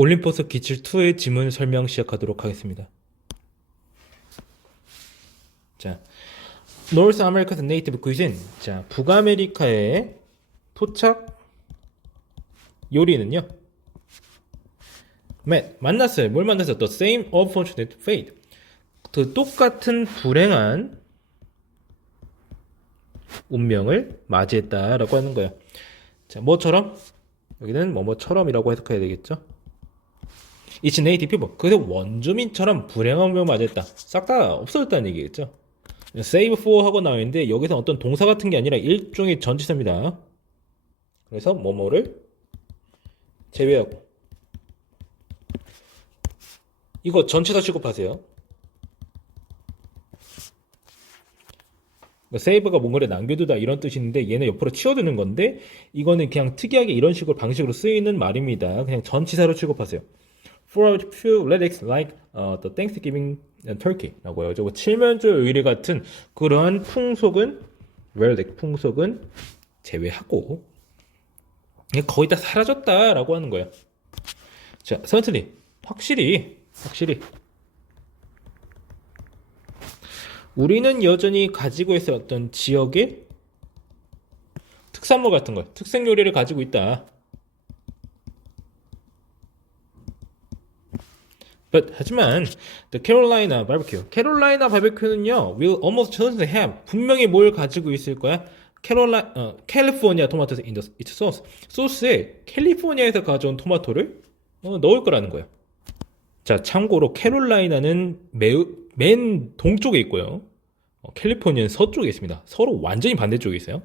올림포스 기출 2의 지문 설명 시작하도록 하겠습니다. 자, North America's Native Cuisine. 자, 북아메리카의 토착 요리는요. met 만났어요. 뭘 만났어요? The same unfortunate fate. 그 똑같은 불행한 운명을 맞이했다라고 하는 거예요. 자, 뭐처럼? 여기는 뭐뭐처럼이라고 해석해야 되겠죠? It's native people. 그래서 원주민처럼 불행한 운명을 맞이했다. 싹 다 없어졌다는 얘기겠죠? save for 하고 나와 있는데 여기서 어떤 동사 같은 게 아니라 일종의 전치사입니다. 그래서 뭐뭐를 제외하고 이거 전치사 취급하세요. 세이브가 뭔가를 남겨두다 이런 뜻인데 얘는 옆으로 치워두는 건데 이거는 그냥 특이하게 이런 식으로 방식으로 쓰이는 말입니다. 그냥 전치사로 취급하세요. For a few relics like uh, the Thanksgiving Turkey라고 해요. 저거 칠면조 의례 같은 그러한 풍속은 relic 풍속은 제외하고 거의 다 사라졌다라고 하는 거예요. 자, certainly 확실히 확실히 우리는 여전히 가지고 어떤 지역의 특산물 같은 거, 특색 요리를 가지고 있다. But 하지만 the Carolina barbecue, 캐롤라이나 바베큐는요, will almost certainly have 분명히 뭘 가지고 있을 거야. 캐롤라, 어, 캘리포니아 토마토 in the its. 소스에 캘리포니아에서 가져온 토마토를 어, 넣을 거라는 거예요. 자, 참고로 캐롤라이나는 매우 맨 동쪽에 있고요. 어, 캘리포니아는 서쪽에 있습니다. 서로 완전히 반대쪽에 있어요.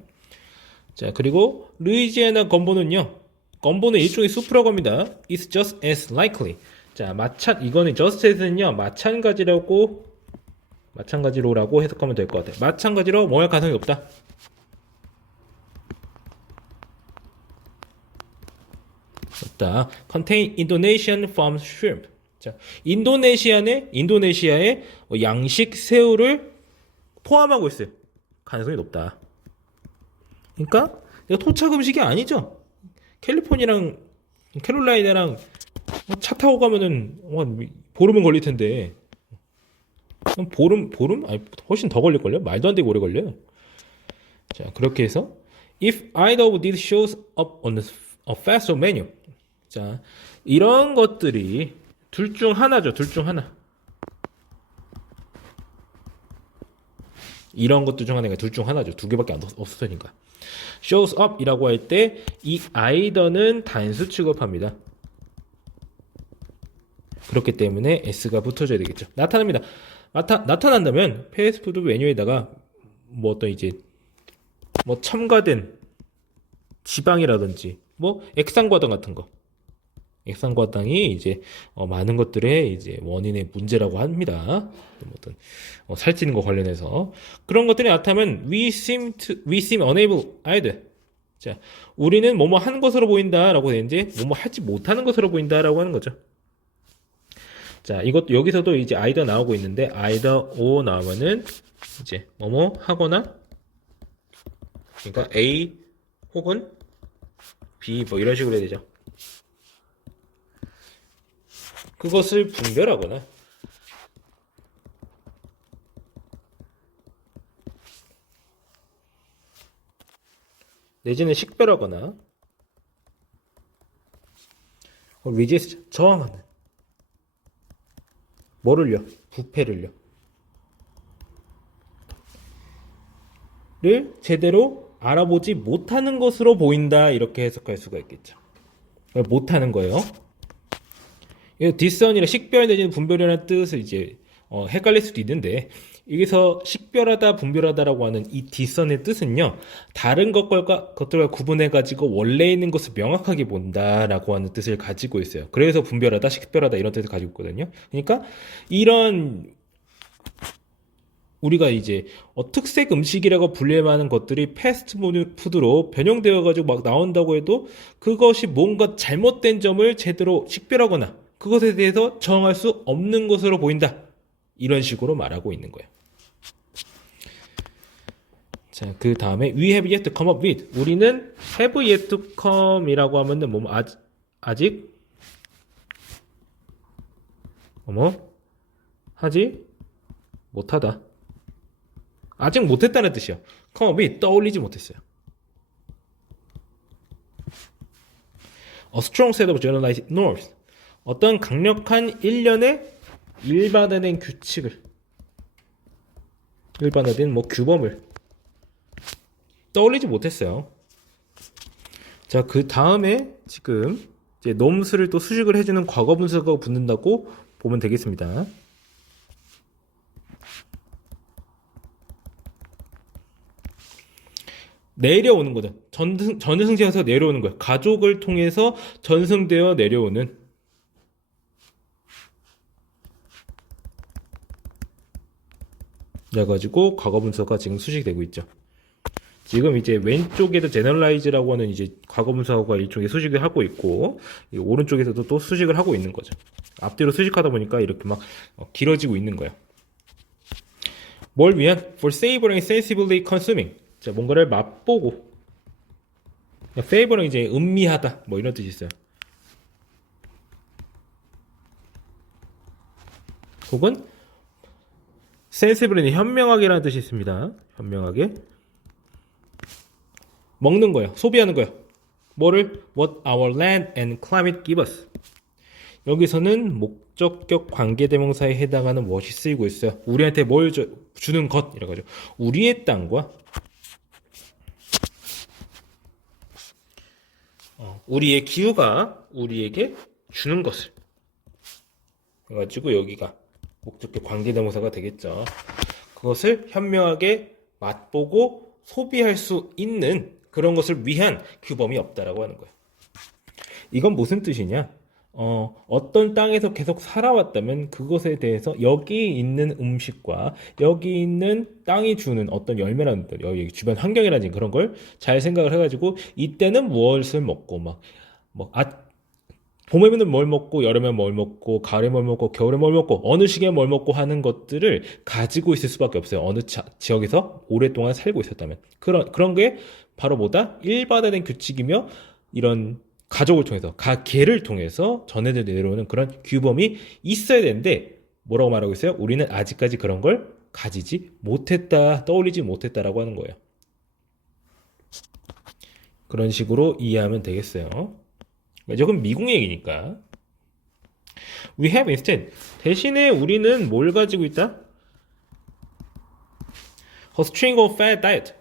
자, 그리고 루이지애나 건보는요. 건보는 일종의 수프라고 합니다. It's just as likely. 자, 마찬 이거는 as는요. 마찬가지라고 마찬가지로라고 해석하면 될 것 같아요. 마찬가지로 뭐할 가능성이 없다. 없다. Contain Indonesian farm shrimp. 자, 인도네시아의 인도네시아의 양식 새우를 포함하고 있어요. 가능성이 높다. 그러니까 이거 토착 음식이 아니죠. 캘리포니아랑 캐롤라이나랑 뭐 차 타고 가면은 와, 보름은 걸릴 텐데. 보름 보름 아니 훨씬 더 걸릴 걸요? 말도 안 되게 오래 걸려요. 자 그렇게 해서 if either of these shows up on a festival menu. 자 이런 것들이 둘 중 하나죠. 둘 중 하나. 이런 것들 중 하나가 둘 중 하나죠. 두 개밖에 안 없- 없으니까. shows up이라고 할 때 이 either는 단수 취급합니다. 그렇기 때문에 s가 붙어줘야 되겠죠. 나타납니다. 나타, 나타난다면 패스트푸드 메뉴에다가 뭐 어떤 이제 뭐 첨가된 지방이라든지 뭐 액상과당 같은 거 액상과당이 이제 어, 많은 것들의 이제 원인의 문제라고 합니다. 뭐 어떤 어, 살찌는 거 관련해서 그런 것들이 나타나면 we seem to we seem unable either. 자, 우리는 뭐뭐 한 것으로 보인다라고 되는지 뭐뭐 하지 못하는 것으로 보인다라고 하는 거죠. 자, 이것도 여기서도 이제 either 나오고 있는데 either or 나오면은 이제 뭐뭐 하거나 그러니까 A 혹은 B 뭐 이런 식으로 해야 되죠. 그것을 분별하거나 내지는 식별하거나 리지스 저항하는 뭐를요? 부패를요. 를 제대로 알아보지 못하는 것으로 보인다 이렇게 해석할 수가 있겠죠. 못하는 거예요. 디선이라 식별 내지는 분별이라는 뜻을 이제 어, 헷갈릴 수도 있는데 여기서 식별하다 분별하다라고 하는 이 디선의 뜻은요 다른 것과 것들과 구분해 가지고 원래 있는 것을 명확하게 본다라고 하는 뜻을 가지고 있어요 그래서 분별하다 식별하다 이런 뜻을 가지고 있거든요 그러니까 이런 우리가 이제 어, 특색 음식이라고 불릴 만한 것들이 패스트 푸드로 변형되어 가지고 막 나온다고 해도 그것이 뭔가 잘못된 점을 제대로 식별하거나 그것에 대해서 정할 수 없는 것으로 보인다. 이런 식으로 말하고 있는 거예요. 자, 그 다음에 we have yet to come up with. 우리는 have yet to come이라고 하면은 뭐 아직, 아직 어머 하지 못하다. 아직 못했다는 뜻이야. come up이 떠올리지 못했어요. A strong set of generalized norms. 어떤 강력한 일련의 일반화된 규칙을 일반화된 뭐 규범을 떠올리지 못했어요. 자, 그 다음에 지금 이제 놈수를 또 수식을 해주는 과거 분사가 붙는다고 보면 되겠습니다. 내려오는 거죠. 전승, 전승지에서 내려오는 거예요. 가족을 통해서 전승되어 내려오는 그래가지고 과거 분사가 지금 수식되고 있죠. 지금 이제 왼쪽에도 제너럴라이즈라고 하는 이제 과거 분사가 일종의 수식을 하고 있고 이 오른쪽에서도 또 수식을 하고 있는 거죠. 앞뒤로 수식하다 보니까 이렇게 막 어, 길어지고 있는 거예요. 뭘 위한? For savoring sensibly consuming. 자, 뭔가를 맛보고. favor은 이제 음미하다. 뭐 이런 뜻이 있어요. 혹은 sensibly는 현명하게라는 뜻이 있습니다. 현명하게. 먹는 거예요. 소비하는 거예요. 뭐를? What our land and climate give us. 여기서는 목적격 관계대명사에 해당하는 무엇이 쓰이고 있어요. 우리한테 뭘 줘- 주는 것 이래가지고 우리의 땅과 어, 우리의 기후가 우리에게 주는 것을 해가지고 여기가 목적격 관계대명사가 되겠죠. 그것을 현명하게 맛보고 소비할 수 있는 그런 것을 위한 규범이 없다라고 하는 거예요. 이건 무슨 뜻이냐? 어, 어떤 땅에서 계속 살아왔다면 그것에 대해서 여기 있는 음식과 여기 있는 땅이 주는 어떤 열매라든지 여기 주변 환경이라든지 그런 걸 잘 생각을 해가지고 이때는 무엇을 먹고 막, 뭐, 아, 봄에는 뭘 먹고 여름에 뭘 먹고 가을에 뭘 먹고 겨울에 뭘 먹고 어느 시기에 뭘 먹고 하는 것들을 가지고 있을 수밖에 없어요. 어느 차- 지역에서 오랫동안 살고 있었다면 그런 그런 게 바로 뭐다 일반화된 규칙이며 이런 가족을 통해서 가계를 통해서 전해져 내려오는 그런 규범이 있어야 되는데 뭐라고 말하고 있어요? 우리는 아직까지 그런 걸 가지지 못했다, 떠올리지 못했다라고 하는 거예요. 그런 식으로 이해하면 되겠어요. 조금 미국 얘기니까. We have instead. 대신에 우리는 뭘 가지고 있다? A string of fad diet.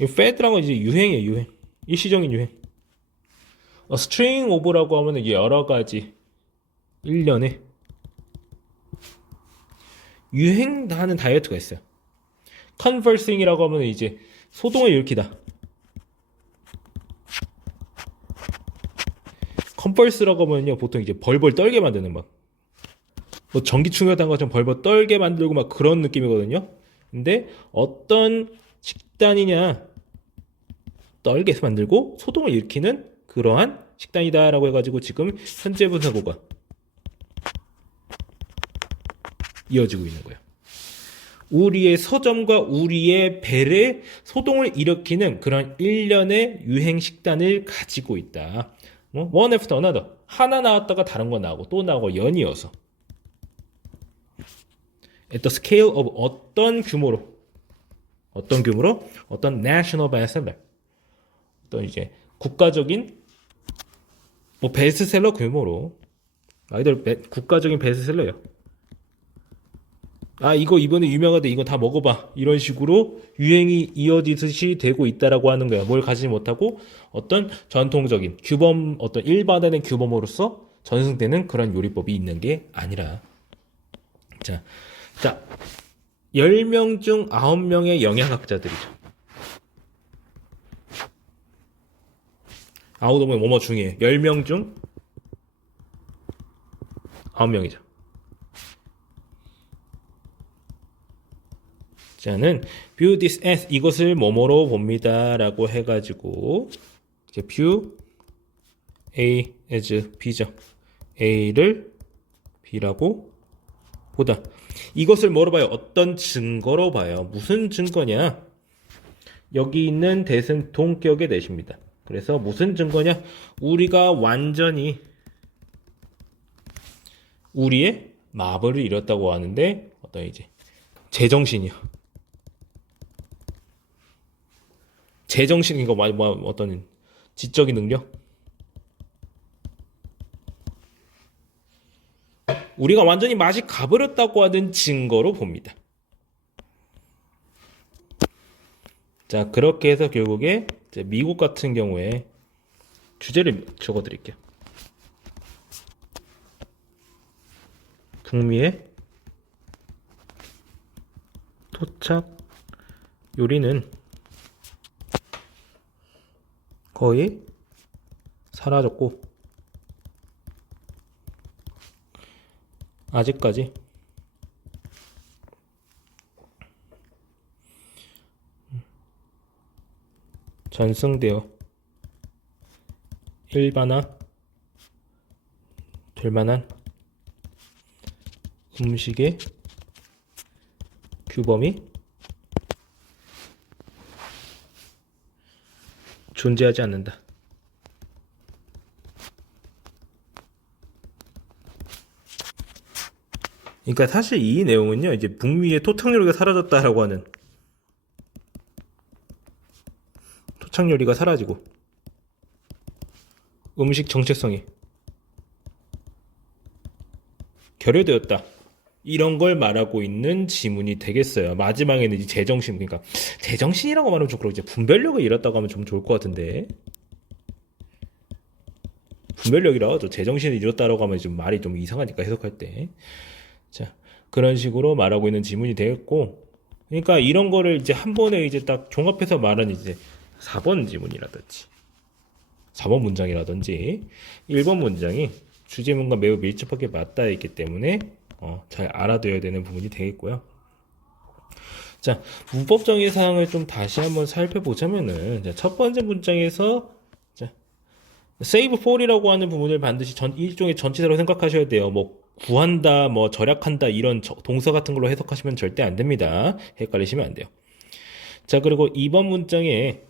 이 fad라는 건 이제 유행이에요, 유행. 일시적인 유행. A string of라고 하면 이게 여러 가지 일련의 유행하는 다이어트가 있어요. conversing이라고 하면 이제 소동을 일으키다. 컨펄스라고 하면요 보통 이제 벌벌 떨게 만드는 막 뭐 전기 충격한 것처럼 벌벌 떨게 만들고 막 그런 느낌이거든요. 근데 어떤 식단이냐 떨게 해서 만들고 소동을 일으키는 그러한 식단이다라고 해가지고 지금 현재 분사고가 이어지고 있는 거예요. 우리의 서점과 우리의 벨에 소동을 일으키는 그런 일련의 유행 식단을 가지고 있다. 뭐 one after another. 하나 나왔다가 다른 거 나오고 또 나오고 연이어서. At the scale of 어떤 규모로? 어떤 규모로? 어떤 national bestseller 어떤 이제 국가적인 뭐 베스트셀러 규모로. 아이들 베- 국가적인 베스트셀러예요. 아 이거 이번에 유명하대 이거 다 먹어봐. 이런 식으로 유행이 이어지듯이 되고 있다라고 하는 거야. 뭘 가지지 못하고 어떤 전통적인 규범 어떤 일반화된 규범으로서 전승되는 그런 요리법이 있는 게 아니라. 자, 자 10명 중 9명의 영양학자들이죠. 아홉 명은 뭐뭐 중에 10명 중 9명이죠 자는 view this as 이것을 뭐뭐로 봅니다라고 해가지고 이제 view A as B죠. A를 B라고 보다. 이것을 뭐로 봐요? 어떤 증거로 봐요? 무슨 증거냐? 여기 있는 대승 동격의 대십니다. 그래서 무슨 증거냐? 우리가 완전히 우리의 마블을 잃었다고 하는데 어떤 이제 제정신이요. 제정신인 거 뭐, 뭐 어떤 지적인 능력? 우리가 완전히 맛이 가버렸다고 하는 증거로 봅니다. 자, 그렇게 해서 결국에 미국 같은 경우에 주제를 적어 드릴게요. 북미의 토착 요리는 거의 사라졌고 아직까지 전승되어 일반화 될 만한 음식의 규범이 존재하지 않는다. 그러니까 사실 이 내용은요, 이제 북미의 토착 요리가 사라졌다라고 하는 토착 요리가 사라지고 음식 정체성이 결여되었다. 이런 걸 말하고 있는 지문이 되겠어요. 마지막에는 이제 제정신, 그러니까 제정신이라고 말하면 좀 그렇고 이제 분별력을 잃었다고 하면 좀 좋을 것 같은데 분별력이라고 하죠. 제정신을 잃었다라고 하면 좀 말이 좀 이상하니까 해석할 때. 자, 그런 식으로 말하고 있는 지문이 되겠고, 그러니까 이런 거를 이제 한 번에 이제 딱 종합해서 말하는 이제 4번 지문이라든지, 4번 문장이라든지, 1번 문장이 주제문과 매우 밀접하게 맞닿아 있기 때문에, 어, 잘 알아둬야 되는 부분이 되겠고요. 자, 문법 정의 사항을 좀 다시 한번 살펴보자면은, 자, 첫 번째 문장에서, 자, save for이라고 하는 부분을 반드시 전, 일종의 전치사로 생각하셔야 돼요. 뭐, 구한다, 뭐, 절약한다, 이런 저- 동사 같은 걸로 해석하시면 절대 안 됩니다. 헷갈리시면 안 돼요. 자, 그리고 2번 문장에,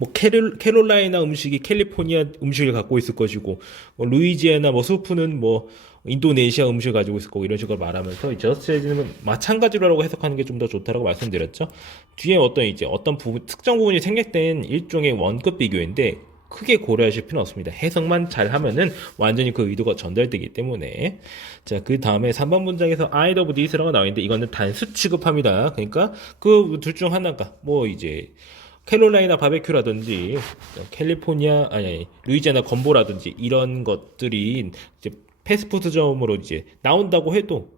뭐, 캐롤, 캐롤라이나 음식이 캘리포니아 음식을 갖고 있을 것이고, 뭐, 루이지애나 뭐, 수프는 뭐, 인도네시아 음식을 가지고 있을 거고, 이런 식으로 말하면서, 저스트레이즈는 마찬가지로라고 해석하는 게 좀 더 좋다라고 말씀드렸죠. 뒤에 어떤 이제 어떤 부분, 특정 부분이 생략된 일종의 원급 비교인데, 크게 고려하실 필요는 없습니다. 해석만 잘 하면은 완전히 그 의도가 전달되기 때문에. 자, 그 다음에 3번 문장에서 I of this라고 나와 있는데 이거는 단수 취급합니다. 그러니까 그 둘 중 하나가 뭐 이제 캐롤라이나 바베큐라든지 캘리포니아 아니, 아니 루이지아나 건보라든지 이런 것들이 이제 패스트푸드점으로 이제 나온다고 해도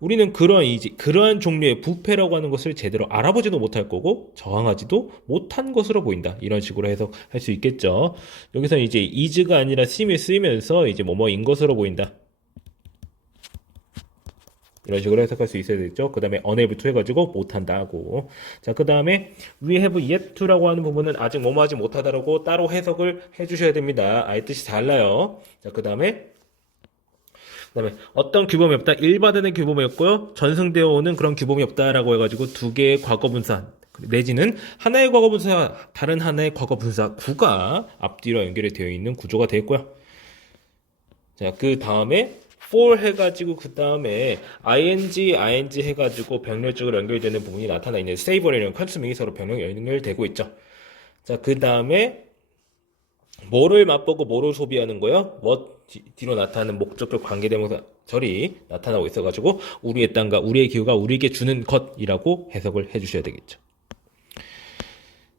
우리는 그런 이제 그러한 종류의 부패라고 하는 것을 제대로 알아보지도 못할 거고 저항하지도 못한 것으로 보인다. 이런 식으로 해석할 수 있겠죠. 여기서 이제 is가 아니라 seem이 쓰이면서 이제 뭐뭐인 것으로 보인다. 이런 식으로 해석할 수 있어야 되겠죠. 그 다음에 unable to 해가지고 못한다 하고. 자, 그 다음에 we have yet to라고 하는 부분은 아직 뭐뭐 하지 못하다라고 따로 해석을 해주셔야 됩니다. 아예 뜻이 달라요. 자, 그 다음에 그다음에 어떤 규범이 없다 일반화된 규범이 없고요 전승되어 오는 그런 규범이 없다라고 해가지고 두 개의 과거 분사 내지는 하나의 과거 분사와 다른 하나의 과거 분사 구가 앞뒤로 연결이 되어 있는 구조가 되겠고요 자 그 다음에 for 해가지고 그 다음에 ing ing 해가지고 병렬적으로 연결되는 부분이 나타나 있는 save이라는 컨스밍이 서로 병렬 연결되고 있죠 자 그 다음에 뭐를 맛보고 뭐를 소비하는 거요? 뭐 뒤- 뒤로 나타나는 목적격 관계대명사 절이 나타나고 있어가지고 우리의 땅과 우리의 기후가 우리에게 주는 것이라고 해석을 해주셔야 되겠죠.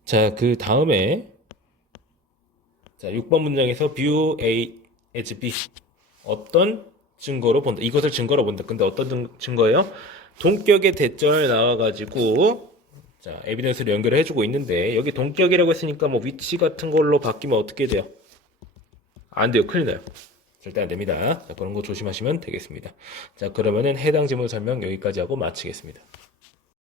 자, 그 다음에 자 6번 문장에서 view A as B 어떤 증거로 본다. 이것을 증거로 본다. 근데 어떤 증- 증거예요? 동격의 대전을 나와가지고 자, 에비던스를 연결을 해주고 있는데 여기 동격이라고 했으니까 뭐 위치 같은 걸로 바뀌면 어떻게 돼요? 안 돼요. 큰일 나요. 절대 안 됩니다. 자, 그런 거 조심하시면 되겠습니다. 자, 그러면은 해당 지문 설명 여기까지 하고 마치겠습니다.